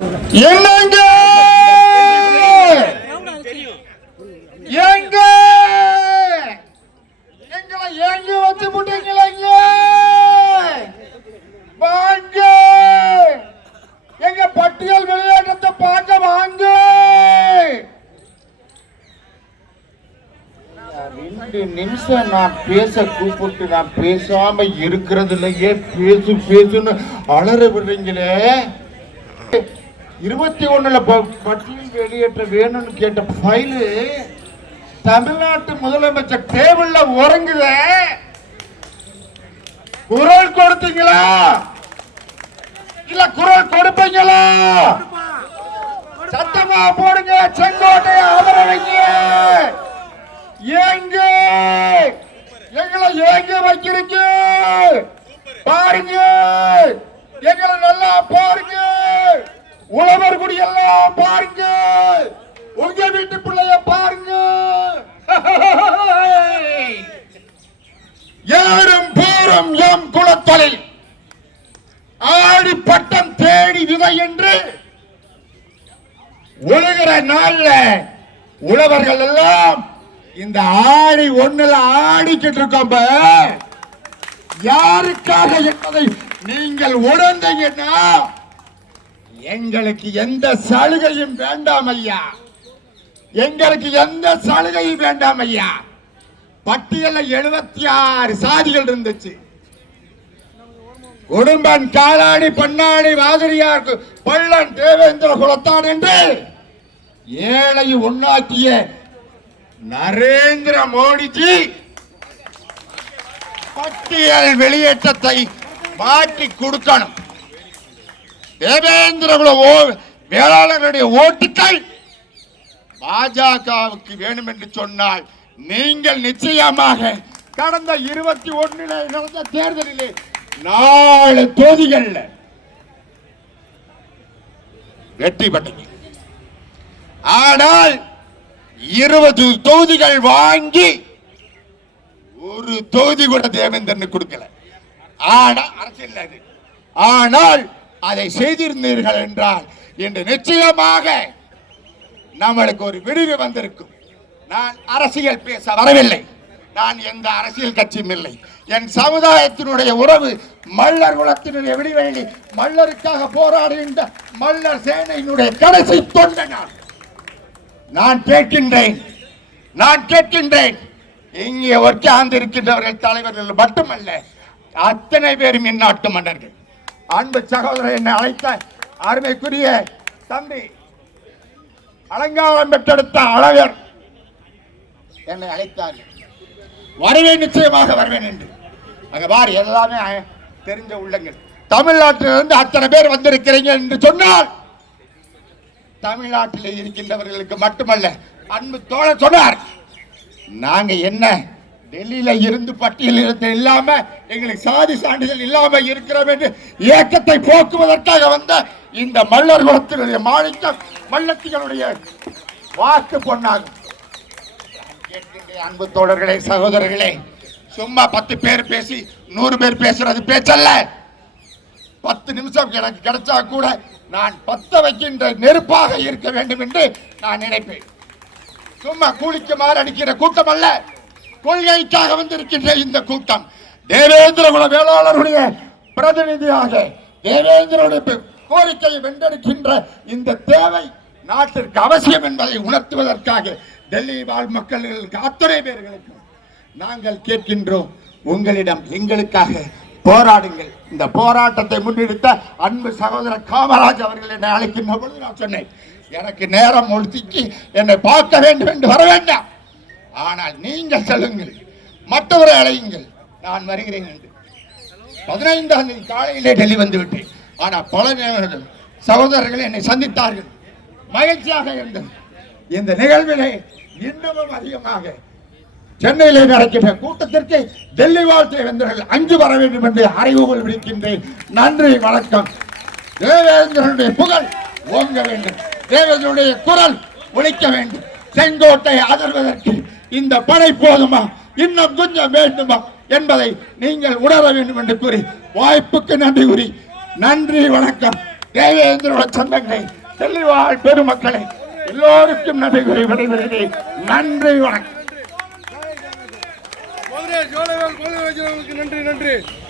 என்னங்க எங்க எங்களை எங்க வச்சு போட்டீங்களங்க? வாங்க எங்க பட்டியல் விளையாட்டத்தை பார்க்க வாங்க. 2 நிமிஷம் நான் பேச கூப்பிட்டு நான் பேசாம இருக்கிறது இல்லையே. பேசுன்னு அலற விடுறீங்களே. 21ல பட்டியல் வெளியேற்ற வேணும்னு கேட்ட ஃபைலு தமிழ்நாட்டு முதலமைச்சர் டேபிள்ல உறங்குத. குரல் கொடுத்தீங்களா இல்ல குரல் கொடுப்பீங்களா? சத்தமா போடுங்க. செங்கோட்டையை அமர வைங்க. ஏங்க எங்களை ஏங்க வைக்கிறீங்க? பாருங்க, எங்களை நல்லா பாருங்க. உழவர் குடி எல்லாம் பாருங்க. உங்க வீட்டு பிள்ளைய பாருங்க. யாரும் பேரும் எம் குலத்தொழில் ஆடி பட்டம் தேடி விதை என்று உலகிற நாள்ல உழவர்கள் எல்லாம் இந்த ஆடி 1ல ஆடிக்கிட்டு இருக்கோம். யாருக்காக என்பதை நீங்கள் உணர்ந்தீங்கன்னா எங்களுக்கு எந்த சலுகையும் வேண்டாம் ஐயா. எங்களுக்கு எந்த சலுகையும் வேண்டாம் ஐயா. பட்டியல 76 சாதிகள் இருந்துச்சு. குடும்பன், காலாணி, பண்ணாணி, வாதிரியார், பள்ளன், தேவேந்திர குலத்தான் என்று ஏழை ஒன்னாக்கிய நரேந்திர மோடிஜி பட்டியல் வெளியேற்றத்தை மாற்றி கொடுக்கணும். தேவேந்திர குல வேளாளர்களுடைய ஓட்டுக்கள் பாஜகவுக்கு வேணும் என்று சொன்னால் நீங்கள் நிச்சயமாக கடந்த 21ல் நடந்த தேர்தலிலே 4 தொகுதிகள் வெற்றி பெற்றீங்க. ஆனால் 20 தொகுதிகள் வாங்கி ஒரு தொகுதி கூட தேவேந்திரன் கொடுக்கல. அரசியல் ஆனால் அதை செய்திருந்தீர்கள் என்றால் இன்று நிச்சயமாக நம்மளுக்கு ஒரு விடிவு வந்திருக்கும். நான் அரசியல் பேச வரவில்லை. நான் எந்த அரசியல் கட்சியும் இல்லை. என் சமுதாயத்தினுடைய உறவு மல்லர் குலத்தினுடைய விடிவெளி, மல்லருக்காக போராடுகின்ற மல்லர் சேனையினுடைய கடைசி தொண்டை நான் கேட்கின்றேன். இங்கே உட்கார்ந்து இருக்கின்றவர்கள் தலைவர்கள் மட்டுமல்ல, அத்தனை பேரும் இந்நாட்டு மன்னர்கள். அன்பு சகோதரர், என்னை அழைத்த அருமைக்குரிய தம்பி அலங்காரம் பெற்றெடுத்த அழகர் என்னை அழைத்தார்கள். வருவேன், நிச்சயமாக வருவேன் என்று. அங்க பாரு, எல்லாமே தெரிஞ்ச உள்ளங்கள். தமிழ்நாட்டிலிருந்து அத்தனை பேர் வந்திருக்கிறீங்க என்று சொன்னால் தமிழ்நாட்டில் இருக்கின்றவர்களுக்கு மட்டுமல்ல, அன்பு தோழர் சொன்னார், நாங்க என்ன டெல்லியில இருந்து பட்டியலிருந்து இல்லாம எங்களுக்கு சாதி சான்றிதழ் இல்லாம இருக்கிறோம் என்று இயக்கத்தை போக்குவதற்காக வந்த இந்த மல்லர் குலத்தினுடைய மாணிக்கம் மல்லத்திகளுடைய வாக்கு பொன்னாகும். அன்பு தோழர்களே, சகோதரர்களே, சும்மா 10 பேர் பேசி 100 பேர் பேசுறது பேச்சல்ல. 10 நிமிஷம் எனக்கு கிடைச்சா கூட நான் 10 வைக்கின்ற நெருப்பாக இருக்க வேண்டும் என்று நான் நினைப்பேன். சும்மா கூலிக்கு மாறு அடிக்கிற கூட்டம் அல்ல, கொள்கைக்காக வந்திருக்கின்ற இந்த கூட்டம். தேவேந்திர குல வேளாளருடைய பிரதிநிதியாக தேவேந்திரனுடைய கோரிக்கையை வென்றெடுக்கின்ற இந்த தேவை நாட்டிற்கு அவசியம் என்பதை உணர்த்துவதற்காக டெல்லி வாழ் மக்களுக்கு அத்தனை பேர்களுக்கு நாங்கள் கேட்கின்றோம், உங்களிடம் எங்களுக்காக போராடுங்கள். இந்த போராட்டத்தை முன்னெடுத்த அன்பு சகோதரர் காமராஜ் அவர்கள் என்னை அழைக்கின்ற பொழுது நான் சொன்னேன், எனக்கு நேரம் ஒதுக்கி என்னை பார்க்க வேண்டும் என்று வர வேண்டாம். ஆனால் நீங்கள் சொல்லுங்கள், மற்றவரை அழையுங்கள், நான் வருகிறேன் என்று. 15ஆம் தேதி காலையிலே டெல்லி வந்து விட்டேன். ஆனால் பல சகோதரர்கள் என்னை சந்தித்தார்கள், மகிழ்ச்சியாக இருந்தது. இந்த நிகழ்விலே இன்னமும் அதிகமாக சென்னையிலே நடக்கின்ற கூட்டத்திற்கு டெல்லி வாழ்க்கை வென்றவர்கள் அங்கு வர வேண்டும் என்று அறிவுகள் விடுக்கின்றேன். நன்றி, வணக்கம். தேவேந்திரனுடைய புகழ் ஓங்க வேண்டும், தேவேந்திரனுடைய குரல் ஒலிக்க வேண்டும். செங்கோட்டை ஆதரவதற்கு இந்த படை போதுமா, இன்னும் கொஞ்சம் வேண்டுமா என்பதை நீங்கள் உணர வேண்டும் என்று கூறி வாய்ப்புக்கு நன்றி கூறி நன்றி, வணக்கம். தேவேந்திர சொந்தங்களை, தெளிவாழ் பெருமக்களை எல்லோருக்கும் நன்றி கூறி விடைபெறுகிறேன். நன்றி, வணக்கம். நன்றி.